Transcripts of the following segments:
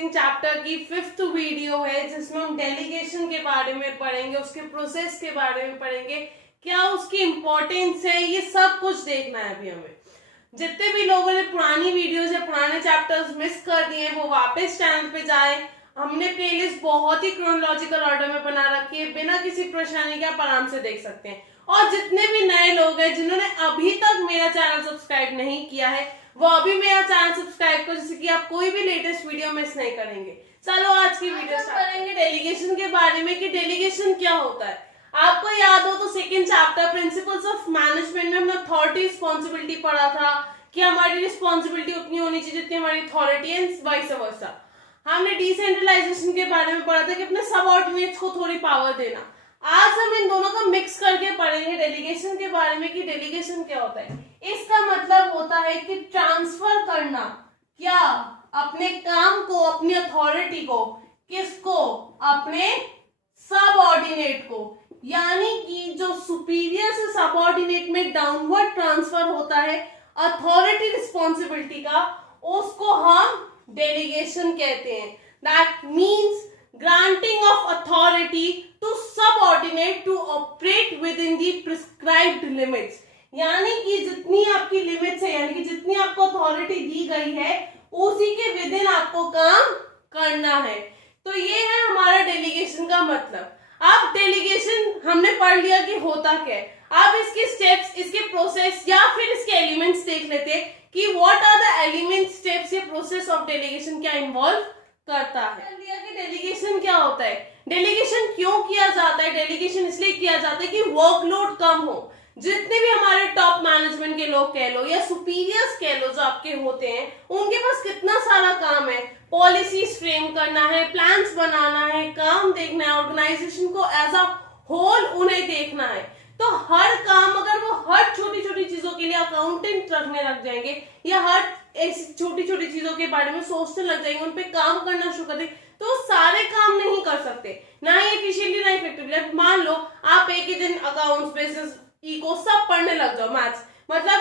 Organising chapter की 5th video है, जिसमें हम डेलीगेशन के बारे में पढ़ेंगे, उसके प्रोसेस के बारे में पढ़ेंगे, क्या उसकी इंपॉर्टेंस है, ये सब कुछ देखना है अभी हमें। जितने भी लोगों ने पुरानी वीडियोस या पुराने चैप्टर्स मिस कर दिए हैं वो वापस चैनल पे जाए। हमने प्लेलिस्ट बहुत ही क्रोनोलॉजिकल ऑर्डर में बना रखी है, बिना किसी परेशानी के आप आराम से देख सकते हैं। और जितने भी नए लोग हैं जिन्होंने अभी तक मेरा चैनल सब्सक्राइब नहीं किया है वो अभी मेरा चैनल सब्सक्राइब करो, जिससे कि आप कोई भी लेटेस्ट वीडियो मिस नहीं करेंगे। चलो आज की वीडियो स्टार्ट करेंगे डेलीगेशन के बारे में कि डेलीगेशन क्या होता है। आपको याद हो तो second chapter principles of management में हमने अथॉरिटी रिस्पॉन्सिबिलिटी पढ़ा था कि हमारी रिस्पॉन्सिबिलिटी उतनी होनी चाहिए जितनी हमारी अथॉरिटी एंड वाइस वर्सा। हमने डिसेंट्रलाइजेशन के बारे में पढ़ा था कि अपने सबऑर्डिनेट्स को थोड़ी पावर देना। आज हम इन दोनों को मिक्स करके पढ़ेंगे डेलीगेशन के बारे में कि डेलीगेशन क्या होता है। इसका मतलब होता है कि ट्रांसफर करना, क्या अपने काम को, अपनी अथॉरिटी को, किसको, अपने सबऑर्डिनेट को, यानी कि जो सुपीरियर से सबऑर्डिनेट में डाउनवर्ड ट्रांसफर होता है अथॉरिटी रिस्पॉन्सिबिलिटी का, उसको हम डेलीगेशन कहते हैं। That means granting of authority to subordinate to operate within the prescribed limits, यानी कि जितनी आपकी लिमिट्स है, यानी कि जितनी आपको अथॉरिटी दी गई है उसी के विद इन आपको काम करना है। तो ये है हमारा डेलीगेशन का मतलब। अब डेलीगेशन हमने पढ़ लिया कि होता क्या है। अब इसके स्टेप्स, इसके प्रोसेस या फिर इसके एलिमेंट्स देख लेते हैं कि what are the element steps या प्रोसेस ऑफ डेलीगेशन क्या इन्वॉल्व करता है। कि डेलीगेशन क्या होता है, डेलीगेशन क्यों किया जाता है। डेलीगेशन इसलिए किया जाता है कि वर्कलोड कम हो। जितने भी हमारे टॉप मैनेजमेंट के लोग कह लो या सुपीरियर्स कह लो जो आपके होते हैं, उनके पास कितना सारा काम है। पॉलिसीज फ्रेम करना है, प्लान्स बनाना है, काम देखना है, ऑर्गेनाइजेशन को एज अ होल उन्हें देखना है। तो हर काम अगर वो हर छोटी छोटी चीजों के लिए अकाउंटेंट रखने लग जाएंगे या हर ऐसी छोटी छोटी चीजों के बारे में सोचने लग जाएंगे, उन पे काम करना शुरू कर देंगे, तो सारे काम नहीं कर सकते, ना ही एफिशिएंटली ना इफेक्टिवली। मान लो आप एक ही दिन अकाउंट्स, बिजनेस, इको सब पढ़ने लग जाओ, मैथ्स, मतलब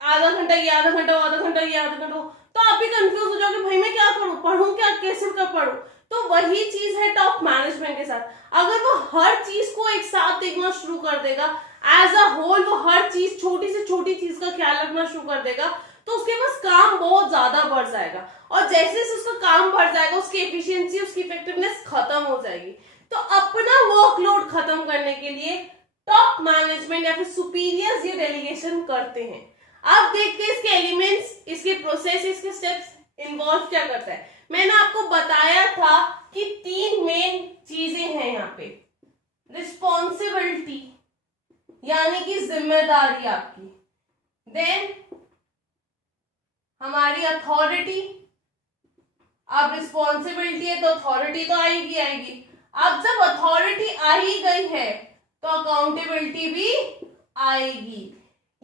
आधा घंटा ये, आधा घंटा, आधा घंटा ये, आधा घंटा, तो आप भी कंफ्यूज हो जाओगे, भाई मैं क्या करूं, पढ़ूं क्या, कैसे कर पढ़ूं। तो वही चीज है टॉप मैनेजमेंट के साथ। अगर वो हर चीज को एक साथ देखना शुरू कर देगा, एज अ होल वो हर चीज, छोटी से छोटी चीज का ख्याल रखना शुरू कर देगा, तो उसके पास काम बहुत ज्यादा बढ़ जाएगा। और जैसे जैसे उसका काम बढ़ जाएगा उसकी एफिशिएंसी, उसकी इफेक्टिवनेस खत्म हो जाएगी। तो अपना वर्कलोड खत्म करने के लिए टॉप मैनेजमेंट या फिर सुपीरियर्स ये डेलीगेशन करते हैं। अब देखते हैं इसके एलिमेंट्स, इसके प्रोसेस, इसके स्टेप्स इन्वॉल्व क्या करता है। मैंने आपको बताया था कि 3 मेन चीजें हैं यहाँ पे। रिस्पॉन्सिबिलिटी यानी कि जिम्मेदारी आपकी, देन हमारी अथॉरिटी। अब रिस्पॉन्सिबिलिटी है तो अथॉरिटी तो आएगी आएगी। अब जब अथॉरिटी आ ही गई है तो अकाउंटेबिलिटी भी आएगी।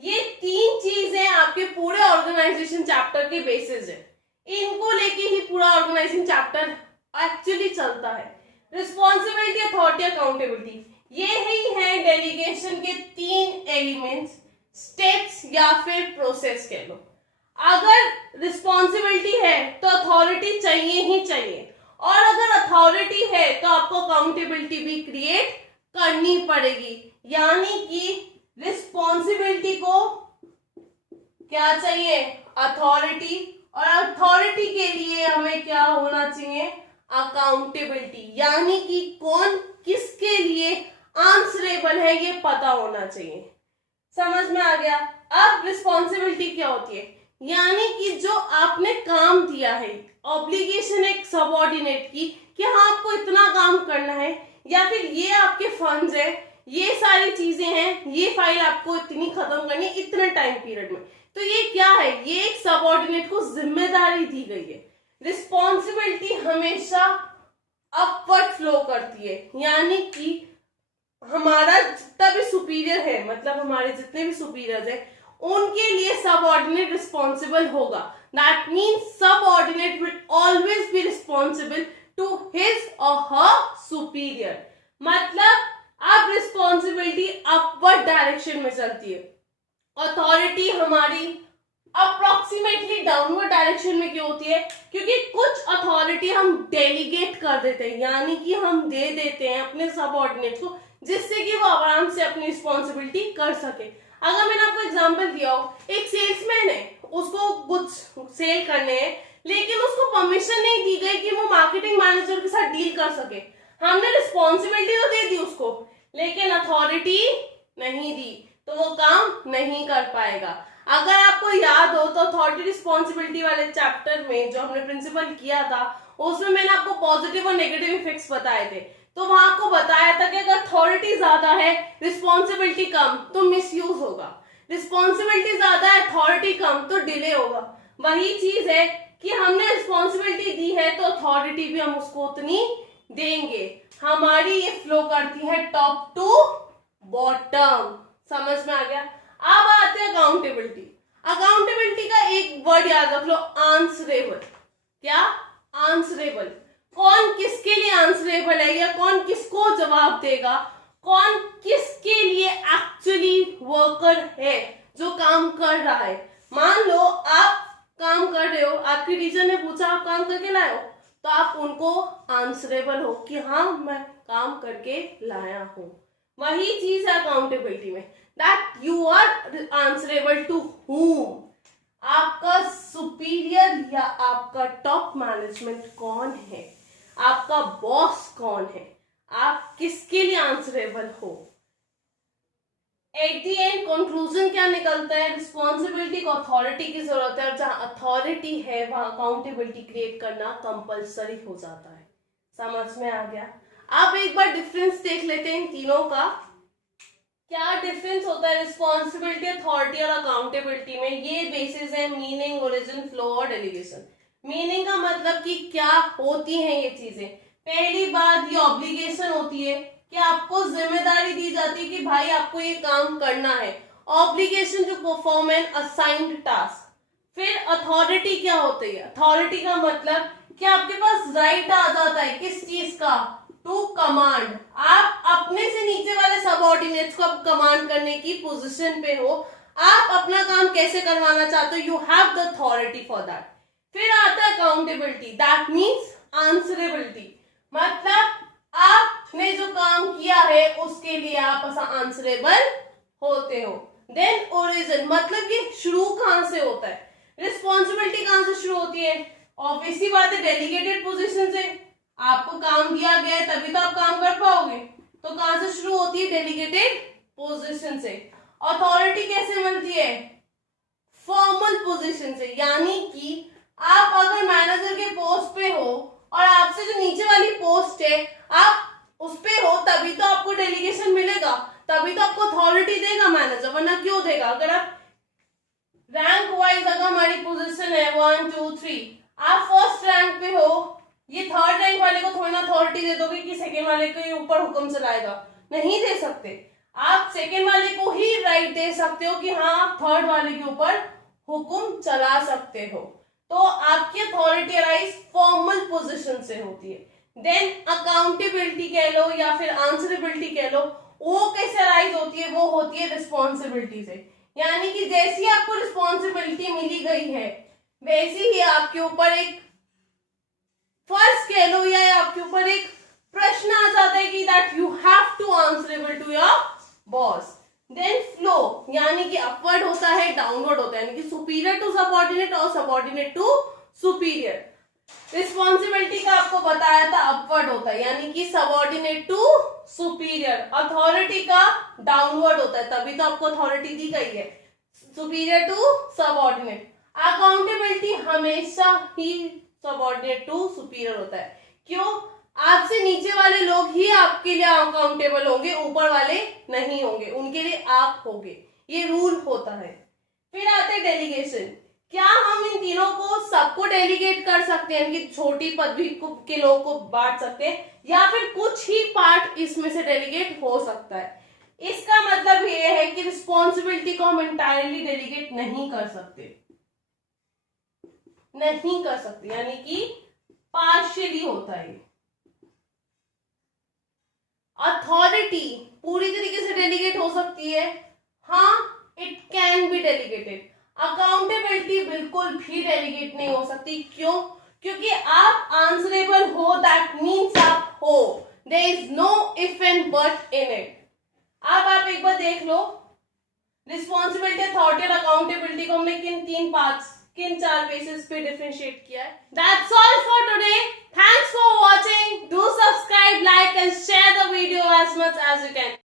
ये 3 चीजें आपके पूरे ऑर्गेनाइजेशन चैप्टर के बेसिस है। इनको लेके ही पूरा ऑर्गेनाइजेशन चैप्टर एक्चुअली चलता है। रिस्पॉन्सिबिलिटी, अथॉरिटी, अकाउंटेबिलिटी, ये ही है डेलीगेशन के 3 एलिमेंट्स, स्टेप्स या फिर प्रोसेस कह लो। अगर रिस्पॉन्सिबिलिटी है तो अथॉरिटी चाहिए ही चाहिए, और अगर अथॉरिटी है तो आपको अकाउंटेबिलिटी भी क्रिएट करनी पड़ेगी। यानी कि रिस्पॉन्सिबिलिटी को क्या चाहिए, अथॉरिटी, और अथॉरिटी के लिए हमें क्या होना चाहिए, अकाउंटेबिलिटी, यानी कि कौन किसके लिए आंसरेबल है ये पता होना चाहिए। समझ में आ गया। अब रिस्पॉन्सिबिलिटी क्या होती है, यानी कि जो आपने काम दिया है, ऑब्लिगेशन एक सबऑर्डिनेट की कि हाँ आपको इतना काम करना है, या फिर ये आपके फंड्स है, ये सारी चीजें हैं, ये फाइल आपको इतनी खत्म करनी है इतने टाइम पीरियड में। तो ये क्या है, ये एक सबऑर्डिनेट को जिम्मेदारी दी गई है। रिस्पॉन्सिबिलिटी हमेशा अपवर्ड फ्लो करती है, यानी कि हमारा जितना भी सुपीरियर है, मतलब हमारे जितने भी सुपीरियर्स हैं उनके लिए सबऑर्डिनेट रिस्पॉन्सिबल होगा। That means subordinate will always be responsible to his or her superior. मतलब अब रिस्पॉन्सिबिलिटी अपवर्ड डायरेक्शन में चलती है, अथॉरिटी हमारी अप्रोक्सीमेटली डाउनवर्ड डायरेक्शन में क्यों होती है? क्योंकि कुछ अथॉरिटी हम डेलीगेट कर देते हैं, यानी कि हम दे देते हैं अपने सबऑर्डिनेट को, जिससे कि वो आराम से अपनी रिस्पॉन्सिबिलिटी कर सके। अगर मैंने आपको एग्जांपल दिया हो, एक सेल्समैन है, उसको कुछ सेल करने हैं, लेकिन उसको परमिशन नहीं दी गई कि वो मार्केटिंग मैनेजर के साथ डील कर सके। हमने रिस्पॉन्सिबिलिटी तो दे दी उसको, लेकिन अथॉरिटी नहीं दी, तो वो काम नहीं कर पाएगा। अगर आपको याद हो तो अथॉरिटी रिस्पॉन्सिबिलिटी वाले चैप्टर में जो हमने प्रिंसिपल किया था, उसमें मैंने आपको पॉजिटिव और नेगेटिव इफेक्ट्स बताए थे। तो वहां आपको बताया था कि अगर अथॉरिटी ज्यादा है, रिस्पॉन्सिबिलिटी कम, तो मिसयूज होगा। रिस्पॉन्सिबिलिटी ज्यादा है, अथॉरिटी कम, तो डिले होगा। वही चीज है कि हमने रिस्पॉन्सिबिलिटी दी है तो अथॉरिटी भी हम उसको उतनी देंगे। हमारी ये फ्लो करती है टॉप टू बॉटम। समझ में आ गया? अब आते हैं अकाउंटेबिलिटी। अकाउंटेबिलिटी का एक वर्ड याद रख लो, आंसरेबल। क्या? आंसरेबल। कौन किसके लिए आंसरेबल है, या कौन किसको जवाब देगा, कौन किसके लिए एक्चुअली वर्कर है जो काम कर रहा है। मान लो आप काम कर रहे हो, आपकी टीचर ने पूछा आप काम करके लाए हो, तो आप उनको आंसरेबल हो कि हाँ मैं काम करके लाया हूं। वही चीज है अकाउंटेबिलिटी में, that you are answerable to whom। आपका सुपीरियर या आपका टॉप मैनेजमेंट कौन है, आपका बॉस कौन है, आप किसके लिए आंसरेबल हो। एट द एंड कंक्लूजन क्या निकलता है? रिस्पॉन्सिबिलिटी को अथॉरिटी की जरूरत है, और जहां अथॉरिटी है वहां अकाउंटेबिलिटी क्रिएट करना कंपलसरी हो जाता है। समझ में आ गया? अब एक बार डिफरेंस देख लेते हैं इन तीनों का। क्या डिफरेंस होता है रिस्पॉन्सिबिलिटी, अथॉरिटी और अकाउंटेबिलिटी में? ये बेसिस है मीनिंग, ओरिजिन, फ्लो और डेलीगेशन। मीनिंग का मतलब कि क्या होती हैं ये चीजें। पहली बात, ये ऑब्लिगेशन होती है कि आपको जिम्मेदारी दी जाती है कि भाई आपको ये काम करना है। Obligation to perform an assigned task. फिर अथॉरिटी क्या होती है? अथॉरिटी का मतलब कि आपके पास राइट आ जाता है किस चीज का? To command. आप अपने से नीचे वाले सबऑर्डिनेट्स को अब कमांड करने की पोजीशन पे हो, आप अपना काम कैसे करवाना चाहते हो, you have the authority for that. फिर आता है अकाउंटेबिलिटी, दैट मीन्स आंसरेबिलिटी। मतलब आपने जो काम किया है उसके लिए आप आंसरेबल होते हो। देन ओरिजिन, मतलब कि शुरू कहां से होता है? रिस्पॉन्सिबिलिटी कहां से शुरू होती है? ऑब्वियसली बात है, डेलीगेटेड पोजीशन से। आपको काम दिया गया है तभी तो आप काम कर पाओगे, तो कहां से शुरू होती है? डेलीगेटेड पोजीशन से। अथॉरिटी कैसे मिलती है? फॉर्मल पोजीशन से, यानी कि आप अगर मैनेजर के पोस्ट पे हो और आपसे जो नीचे वाली पोस्ट है आप उस पे हो, तभी तो आपको डेलीगेशन मिलेगा, तभी तो आपको अथॉरिटी देगा मैनेजर, वरना क्यों देगा? अगर आप रैंक वाइज, अगर हमारी पोजीशन है 1 2 3, आप फर्स्ट रैंक पे हो, ये थर्ड रैंक वाले को थोड़ी ना अथॉरिटी दे दोगे कि सेकंड वाले के ऊपर हुक्म चलाएगा, नहीं दे सकते। आप सेकंड वाले को ही राइट दे सकते हो कि हाँ आप थर्ड वाले के ऊपर हुक्म चला सकते हो। तो आपकी अथॉरिटी अराइज फॉर्मल पोजीशन से होती है। देन अकाउंटेबिलिटी कह लो या फिर आंसरेबिलिटी कह लो, वो कैसे अराइज होती है? वो होती है रिस्पॉन्सिबिलिटी से। यानी कि जैसी आपको रिस्पॉन्सिबिलिटी मिली गई है, वैसी ही आपके ऊपर एक फर्ज कह लो या आपके ऊपर एक प्रश्न आ जाता है कि that you have to answerable to your boss. Then flow, यानी कि अपवर्ड होता है, डाउनवर्ड होता है, यानी कि सुपीरियर टू सबऑर्डिनेट और सबऑर्डिनेट टू सुपीरियर। रिस्पॉन्सिबिलिटी का आपको बताया था अपवर्ड होता है, यानी कि सबऑर्डिनेट टू सुपीरियर। अथॉरिटी का डाउनवर्ड होता है, तभी तो आपको अथॉरिटी दी गई है, सुपीरियर टू सबऑर्डिनेट। अकाउंटेबिलिटी हमेशा ही सबऑर्डिनेट टू सुपीरियर होता है। क्यों? आपसे नीचे वाले लोग ही आपके लिए अकाउंटेबल होंगे, ऊपर वाले नहीं होंगे, उनके लिए आप होंगे, ये रूल होता है। फिर आते हैं डेलीगेशन। क्या हम इन तीनों को सबको डेलीगेट कर सकते हैं, कि छोटी पदवी के लोगों को बांट सकते हैं, या फिर कुछ ही पार्ट इसमें से डेलीगेट हो सकता है? इसका मतलब ये है कि रिस्पॉन्सिबिलिटी को हम इंटायरली डेलीगेट नहीं कर सकते, नहीं कर सकते, यानी कि पार्शियली होता है। अथॉरिटी पूरी तरीके से डेलीगेट हो सकती है, हाँ it can be delegated. Accountability बिल्कुल भी डेलीगेट नहीं हो सकती। क्यों? क्योंकि आप आंसरेबल हो, दैट मीन्स आप हो, there is no if and but in it. अब आप एक बार देख लो, रिस्पॉन्सिबिलिटी, अथॉरिटी और अकाउंटेबिलिटी को हमने किन 3 पार्ट्स, किन 4 बेसिस पे डिफरेंशिएट किया है। That's all for today. Thanks for watching. Do subscribe, like and share the video as much as you can.